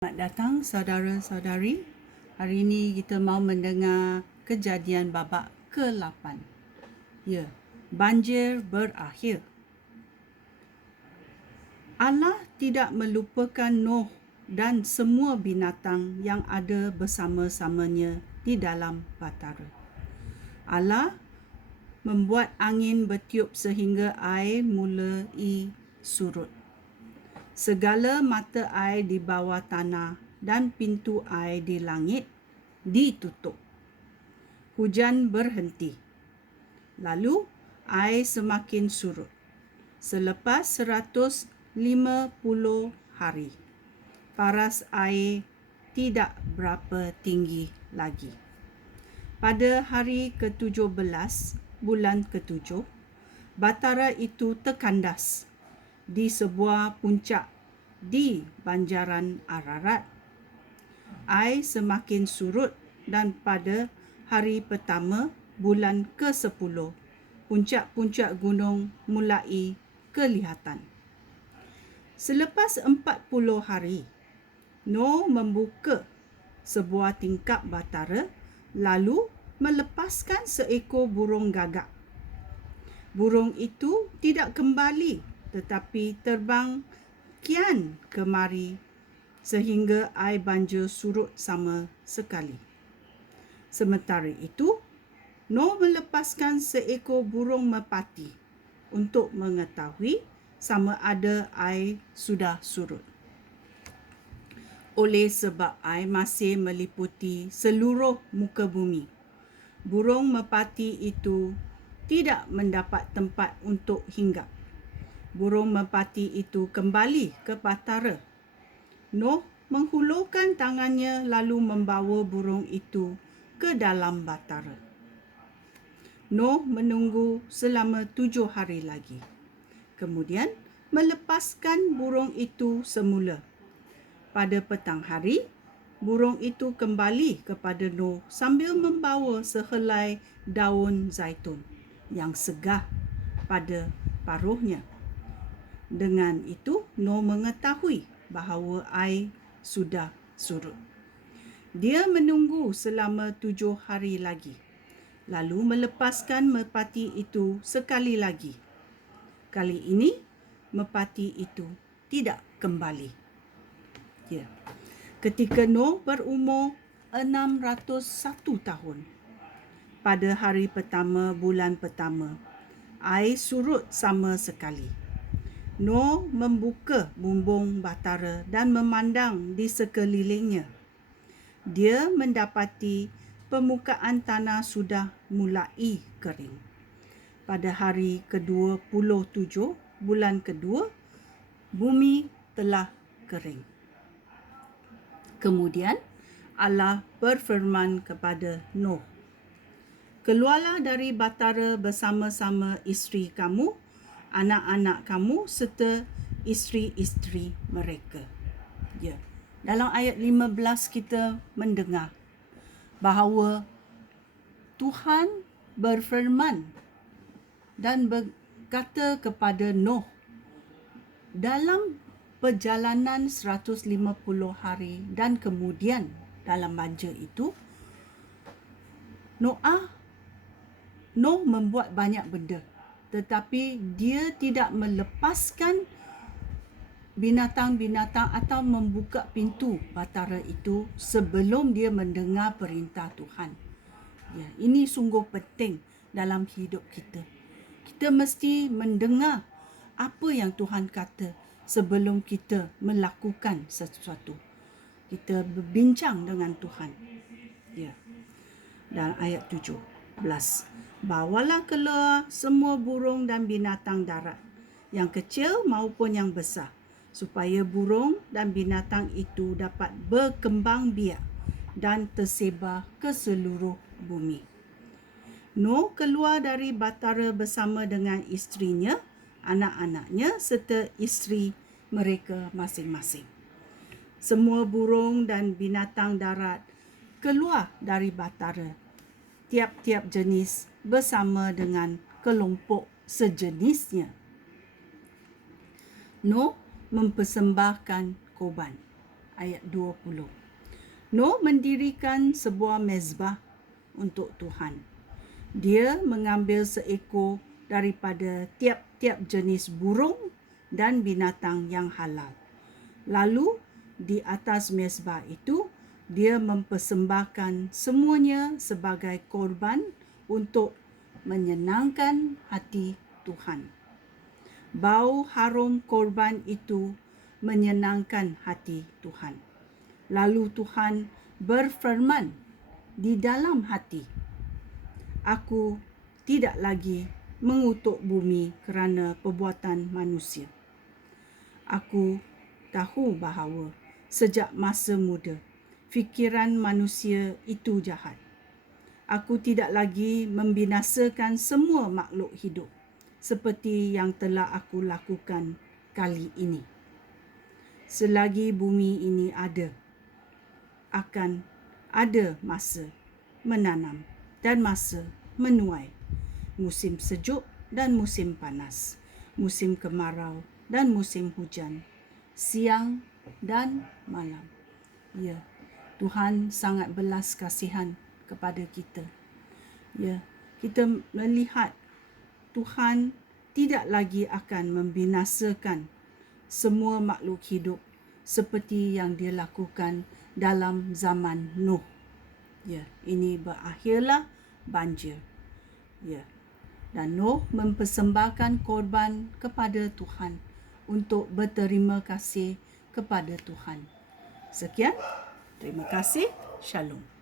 Selamat datang saudara-saudari. Hari ini kita mau mendengar kejadian babak ke-8. Ya, banjir berakhir. Allah tidak melupakan Nuh dan semua binatang yang ada bersama-samanya di dalam batara. Allah membuat angin bertiup sehingga air mulai surut. Segala mata air di bawah tanah dan pintu air di langit ditutup. Hujan berhenti. Lalu air semakin surut. Selepas 150 hari, paras air tidak berapa tinggi lagi. Pada hari ke-17, bulan ke-7, batara itu terkandas di sebuah puncak di banjaran Ararat. Air semakin surut dan pada hari pertama bulan ke-10, puncak-puncak gunung mulai kelihatan. Selepas 40 hari, Nuh membuka sebuah tingkap batara lalu melepaskan seekor burung gagak. Burung itu tidak kembali tetapi terbang kian kemari sehingga air banjir surut sama sekali. Sementara itu, Nuh melepaskan seekor burung merpati untuk mengetahui sama ada air sudah surut. Oleh sebab air masih meliputi seluruh muka bumi, burung merpati itu tidak mendapat tempat untuk hinggap. Burung merpati itu kembali ke batara. Nuh menghulurkan tangannya lalu membawa burung itu ke dalam batara. Nuh menunggu selama 7 hari lagi. Kemudian melepaskan burung itu semula. Pada petang hari, burung itu kembali kepada Nuh sambil membawa sehelai daun zaitun yang segar pada paruhnya. Dengan itu, Nuh mengetahui bahawa air sudah surut. Dia menunggu selama 7 hari lagi, lalu melepaskan merpati itu sekali lagi. Kali ini, merpati itu tidak kembali. Ya. Ketika Nuh berumur 601 tahun, pada hari pertama bulan pertama, air surut sama sekali. Nuh membuka bumbung batara dan memandang di sekelilingnya. Dia mendapati permukaan tanah sudah mulai kering. Pada hari ke-27 bulan kedua, bumi telah kering. Kemudian Allah berfirman kepada Nuh, "Keluarlah dari batara bersama-sama isteri kamu, anak-anak kamu serta isteri-isteri mereka." Ya. Dalam ayat 15 kita mendengar bahawa Tuhan berfirman dan berkata kepada Nuh dalam perjalanan 150 hari dan kemudian dalam banjir itu, Nuh membuat banyak benda, tetapi dia tidak melepaskan binatang-binatang atau membuka pintu batara itu sebelum dia mendengar perintah Tuhan. Ya, ini sungguh penting dalam hidup kita. Kita mesti mendengar apa yang Tuhan kata sebelum kita melakukan sesuatu. Kita berbincang dengan Tuhan. Ya. Dan ayat 17. Bawalah keluar semua burung dan binatang darat, yang kecil maupun yang besar, supaya burung dan binatang itu dapat berkembang biak dan tersebar ke seluruh bumi. Nuh keluar dari batara bersama dengan isterinya, anak-anaknya serta isteri mereka masing-masing. Semua burung dan binatang darat keluar dari batara, tiap-tiap jenis bersama dengan kelompok sejenisnya. Nuh mempersembahkan korban. ayat 20. Nuh mendirikan sebuah mezbah untuk Tuhan. Dia mengambil seekor daripada tiap-tiap jenis burung dan binatang yang halal. Lalu di atas mezbah itu, dia mempersembahkan semuanya sebagai korban untuk menyenangkan hati Tuhan. Bau harum korban itu menyenangkan hati Tuhan. Lalu Tuhan berfirman di dalam hati, "Aku tidak lagi mengutuk bumi kerana perbuatan manusia. Aku tahu bahawa sejak masa muda, fikiran manusia itu jahat. Aku tidak lagi membinasakan semua makhluk hidup seperti yang telah aku lakukan kali ini. Selagi bumi ini ada, akan ada masa menanam dan masa menuai, musim sejuk dan musim panas, musim kemarau dan musim hujan, siang dan malam." Ya, Tuhan sangat belas kasihan kepada kita. Ya, kita melihat Tuhan tidak lagi akan membinasakan semua makhluk hidup seperti yang dia lakukan dalam zaman Nuh. Ya, ini berakhirlah banjir. Ya, dan Nuh mempersembahkan korban kepada Tuhan untuk berterima kasih kepada Tuhan. Sekian, terima kasih. Shalom.